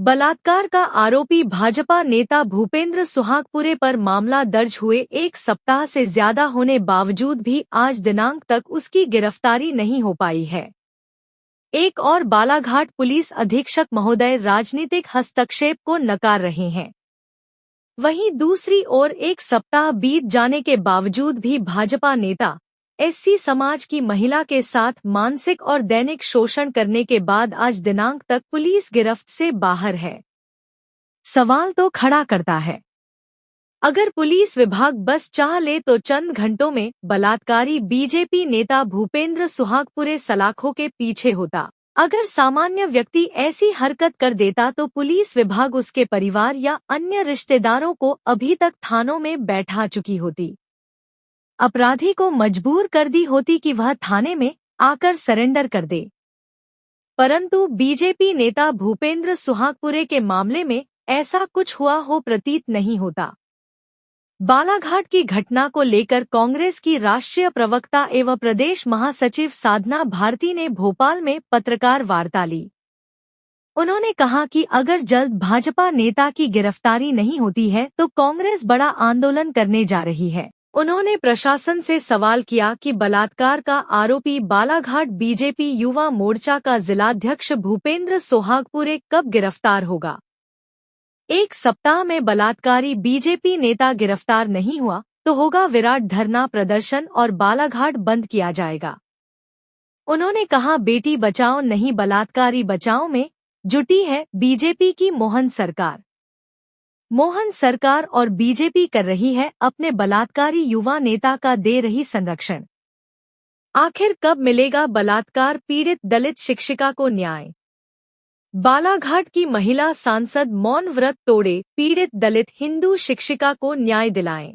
बलात्कार का आरोपी भाजपा नेता भूपेंद्र सुहागपुरे पर मामला दर्ज हुए 1 सप्ताह से ज्यादा होने बावजूद भी आज दिनांक तक उसकी गिरफ्तारी नहीं हो पाई है। एक और बालाघाट पुलिस अधीक्षक महोदय राजनीतिक हस्तक्षेप को नकार रहे हैं। वहीं दूसरी ओर 1 सप्ताह बीत जाने के बावजूद भी भाजपा नेता एससी समाज की महिला के साथ मानसिक और दैनिक शोषण करने के बाद आज दिनांक तक पुलिस गिरफ्त से बाहर है। सवाल तो खड़ा करता है, अगर पुलिस विभाग बस चाह ले तो चंद घंटों में बलात्कारी बीजेपी नेता भूपेंद्र सुहागपुरे सलाखों के पीछे होता। अगर सामान्य व्यक्ति ऐसी हरकत कर देता तो पुलिस विभाग उसके परिवार या अन्य रिश्तेदारों को अभी तक थानों में बैठा चुकी होती। अपराधी को मजबूर कर दी होती कि वह थाने में आकर सरेंडर कर दे। परंतु बीजेपी नेता भूपेंद्र सुहागपुरे के मामले में ऐसा कुछ हुआ हो प्रतीत नहीं होता। बालाघाट की घटना को लेकर कांग्रेस की राष्ट्रीय प्रवक्ता एवं प्रदेश महासचिव साधना भारती ने भोपाल में पत्रकार वार्ता ली। उन्होंने कहा कि अगर जल्द भाजपा नेता की गिरफ्तारी नहीं होती है तो कांग्रेस बड़ा आंदोलन करने जा रही है। उन्होंने प्रशासन से सवाल किया कि बलात्कार का आरोपी बालाघाट बीजेपी युवा मोर्चा का जिलाध्यक्ष भूपेंद्र सुहागपुरे कब गिरफ्तार होगा। 1 सप्ताह में बलात्कारी बीजेपी नेता गिरफ्तार नहीं हुआ तो होगा विराट धरना प्रदर्शन और बालाघाट बंद किया जाएगा। उन्होंने कहा, बेटी बचाओ नहीं बलात्कारी बचाओ में जुटी है बीजेपी की मोहन सरकार। मोहन सरकार और बीजेपी कर रही है अपने बलात्कारी युवा नेता का दे रही संरक्षण। आखिर कब मिलेगा बलात्कार पीड़ित दलित शिक्षिका को न्याय। बालाघाट की महिला सांसद मौन व्रत तोड़े, पीड़ित दलित हिंदू शिक्षिका को न्याय दिलाएं।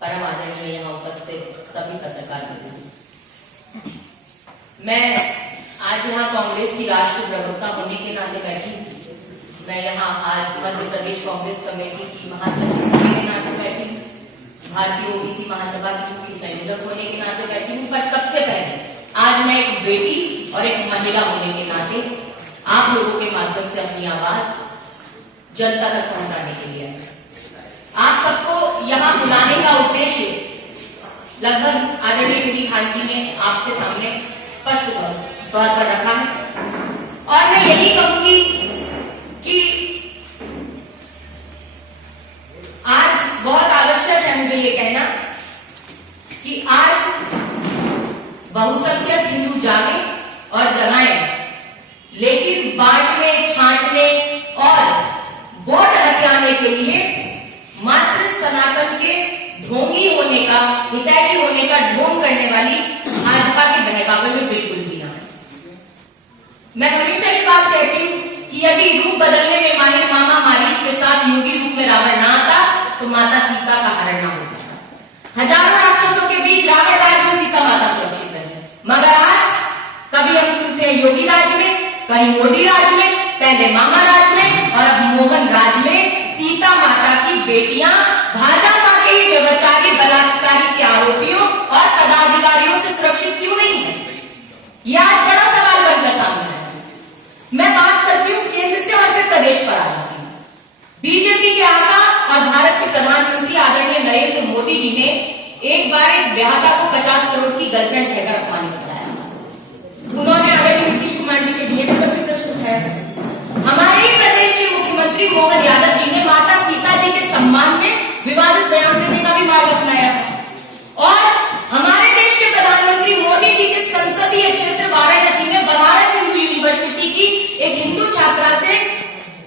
परम आदरणीय यहाँ उपस्थित सभी पत्रकार मैं आज यहाँ कांग्रेस की राष्ट्रीय प्रवक्ता होने के नाते बैठी हूँ। मैं यहाँ आज मध्य प्रदेश कांग्रेस कमेटी की महासचिव होने के नाते बैठी हूँ, भारतीय ओबीसी महासभा की मुख्य संयोजक होने के नाते बैठी हूँ। पर सबसे पहले आज मैं एक बेटी और एक महिला होने के नाते आप लोगों के माध्यम से अपनी आवाज जनता तक पहुंचाने के लिए आप सबको यहाँ बुलाने का उद्देश्य लगभग आदरणीय श्री खानजी ने आपके सामने स्पष्ट तौर पर रखा है। और मैं यही कहूंगी कि आज बहुत आवश्यक है मुझे ये कहना कि आज बहुसंख्यक हिंदू जागे और जगाएं, लेकिन बांटने, छांटने और वोट हथियाने के लिए मात्र सनातन के ढोंगी होने का, हितैषी होने का ढोंग करने वाली भाजपा के बहकावे में बिल्कुल भी ना है। मैं हमेशा ये बात कहती हूँ कि यदि रूप बदलने में माहिर मामा मारीच के साथ योगी रूप में रावण ना आता तो माता सीता का हरण ना होता। हजारों राक्षसों के बीच रावण राज में सीता माता सुरक्षित है, मगर आज कभी हम सुनते हैं योगी राज में, कहीं मोदी राज में, पहले मामा राज में और अब मोहन राज में सीता माता की बेटियां भाजपा के ही व्यभिचारी बलात्कारी के आरोपियों और पदाधिकारियों से सुरक्षित क्यों नहीं है। यह आज बड़ा सवाल बनकर सामने है। मैं बात करती हूँ केंद्र से और फिर प्रदेश पर आ जाती हूँ। बीजेपी के आका और भारत के प्रधानमंत्री आदरणीय नरेंद्र मोदी जी ने एक बार एक ब्याहता को 50 करोड़ की गर्लफ्रेंड कहकर अपमानित कराया। उन्होंने आदरणीय नीतीश कुमार जी के लिए प्रश्न उठाया। हमारे ही प्रदेश के मुख्यमंत्री मोहन यादव जी ने माता सीता जी के सम्मान में विवादित बयान देने का भी मार्ग अपनाया और हमारे देश के प्रधानमंत्री मोदी जी के संसदीय क्षेत्र वाराणसी में बनारस हिंदू यूनिवर्सिटी की एक हिंदू छात्रा से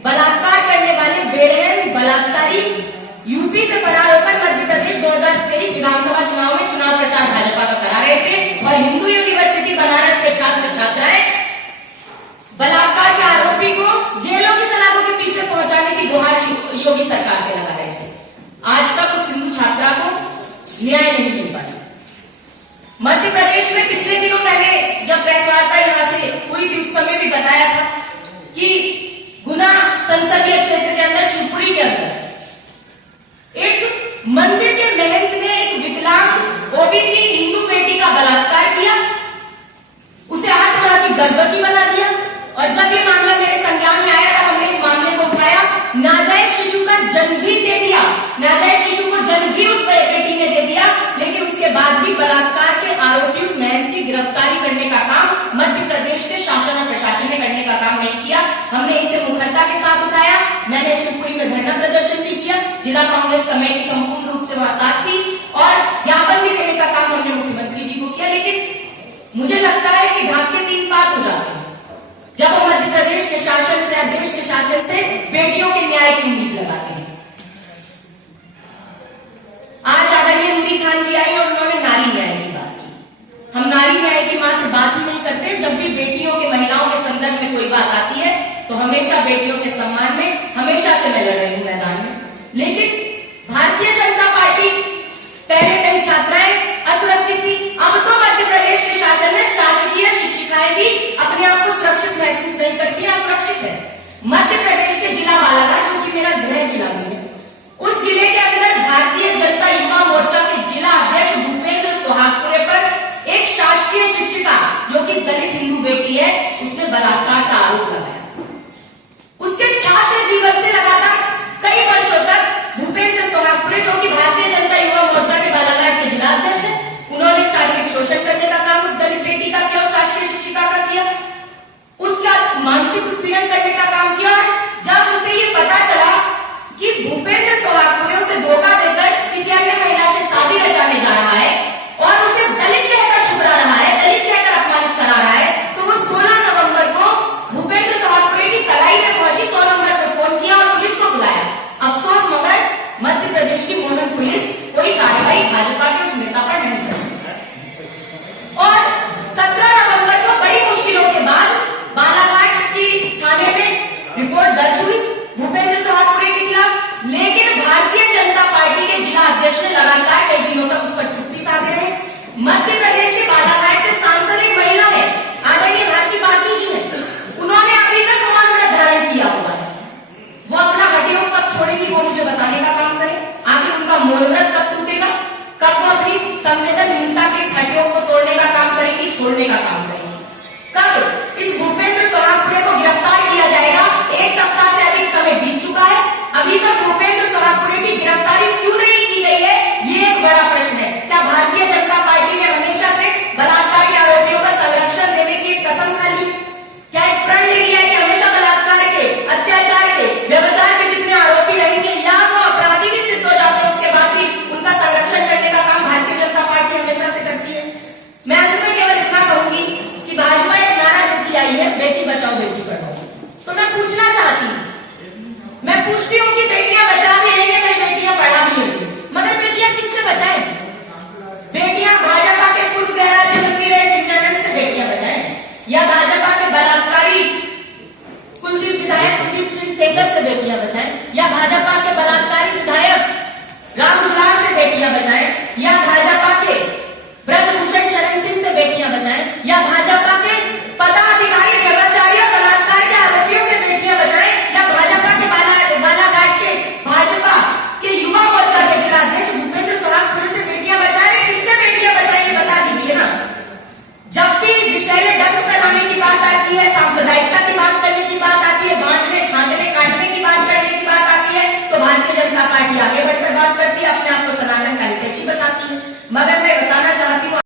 बलात्कार करने वाले बेरहम बलात्कारी यूपी से फरार होकर मध्य प्रदेश 2023 विधानसभा चुनाव में चुनाव प्रचार भाजपा का करा रहे थे और हिंदू यूनिवर्सिटी बनारस के छात्र छात्राएं बलात्कार के आरोपी को जेलों की सलाखों के पीछे पहुंचाने की गुहार योगी सरकार से लगा रहे थे। आज तक उस हिंदू छात्रा को न्याय नहीं मिल पाया। मध्य प्रदेश में पिछले दिनों पहले जब प्रेस वार्ता यहां से हुई थी उस समय भी बताया था कि गुना संसदीय क्षेत्र के अंदर शिवपुरी के अंदर एक मंदिर के महंत ने एक विकलांग ओबीसी हिंदू बेटी का बलात्कार किया, उसे 8 माह की गर्भ कांग्रेस कमेटी संपूर्ण रूप से वहां साथ थी और ज्ञापन भी देने का काम हमने मुख्यमंत्री जी को किया। लेकिन मुझे लगता है कि ढाक के 3 पात हो जाते हैं जब वो मध्य प्रदेश के शासन से, देश के शासन से बेटियों के न्याय की उम्मीद लगाते हैं। आज आदरणीय नूरी खान जी आई और उन्होंने नारी न्याय की बात की। हम नारी न्याय की मात्र बात ही नहीं करते, जब भी बेटियों के, महिलाओं के संदर्भ में कोई बात आती है तो हमेशा बेटियों के सम्मान में हमेशा से मैं लड़ रही हूं मैदान में। लेकिन भारतीय जनता पार्टी, पहले कई छात्राएं असुरक्षित थी, अब तो मध्य प्रदेश के शासन में शासकीय शिक्षिकाएं भी अपने आप को सुरक्षित महसूस नहीं करती, असुरक्षित है। मध्य प्रदेश के जिला बालाघाट, जो कि मेरा गृह जिला भी है, उस जिले के अंदर भारतीय जनता युवा मोर्चा के जिला अध्यक्ष भूपेंद्र सुहागपुरे पर एक शासकीय शिक्षिका, जो कि दलित हिंदू बेटी है, उसने बलात्कार का आरोप लगाया। उसके छात्र जीवन से लगातार कई वर्षों तक भूपेंद्र सुहागपुरे, जो कि भारतीय जनता युवा मोर्चा के बालाघाट के जिला अध्यक्ष है, उन्होंने शारीरिक शोषण करने का काम उस दलित बेटी का किया, उस शासकीय शिक्षिका का किया, उसका मानसिक उत्पीड़न करने का काम किया। जब उसे ये पता चला कि भूपेंद्र सुहागपुरे उसे धोखा देकर किसी अन्य महिला से शादी रचाने जा रहा है और उसे दलित कहकर ठुकरा रहा है, दलित कहकर अपमानित करा रहा है, तो वो 16 नवंबर को भूपेंद्र सुहागपुरे की सगाई में पहुंची, 100 नंबर पर फोन किया और पुलिस को बुलाया। अफसोस मगर मध्य प्रदेश की मोहन पुलिस कोई कार्रवाई भाजपा के उस नेता पर नहीं करती। और 17 नवंबर को बड़ी मुश्किलों के बाद बालाघाट की थाने से रिपोर्ट दर्ज हुई भूपेंद्र सुहागपुरे के खिलाफ, लेकिन भारतीय जनता पार्टी के जिला अध्यक्ष ने लगातार कई दिनों तक उस पर चुप्पी साधे रहे। मध्य प्रदेश के बालाघाट से सांसद एक महिला है, आदरणीय भारती पाटिल जी है, उन्होंने अभी तक मौन व्रत धारण किया हुआ है। वो अपना हड्डियों कब छोड़ेगी वो मुझे बताने का काम करे। आखिर उनका मौन व्रत कब टूटेगा, कब वो अपनी संवेदनहीनता के इस हड्डियों को तोड़ने का काम करेगी, छोड़ने का काम करेगी, कब इस भूपेंद्र सुहागपुरे को गिरफ्तार किया जाएगा। 1 सप्ताह से अधिक समय बीत चुका है, अभी तक भूपेंद्र सुहागपुरे की गिरफ्तारी क्यों नहीं की गई है, ये एक बड़ा प्रश्न है। क्या भारतीय जनता पार्टी ने हमेशा से बलात्कार के आरोपियों का संरक्षण देने की एक कसम खा ली? क्या एक प्रण ले लिया है कि हमेशा बलात्कार के, अत्याचार के, व्यभिचार के जितने आरोपी रहेंगे या वो अपराधी भी सिद्ध हो जाते हैं उसके बाद भी उनका संरक्षण करने का काम भारतीय जनता पार्टी हमेशा से करती है? मैं अंत में केवल इतना कहूंगी कि भाजपा एक नारा देती आई है, बेटी बचाओ बेटी पढ़ाओ। तो मैं पूछना चाहती हूँ, मैं पूछती हूँ कि बेटियां बचा भी लेंगे, मैं बेटियां पढ़ा भी लेंगे, मगर बेटियां किससे बचाएं? बेटियां भाजपा के पूर्व गृह राज्य मंत्री रहे चिन्मयानंद से बेटियां बचाएं, या भाजपा के बलात्कारी कुलदीप विधायक कुलदीप सिंह सेंगर से बेटियां बचाएं, या भाजपा के बलात्कारी विधायक राम दुलाल से बेटियां बचाएं,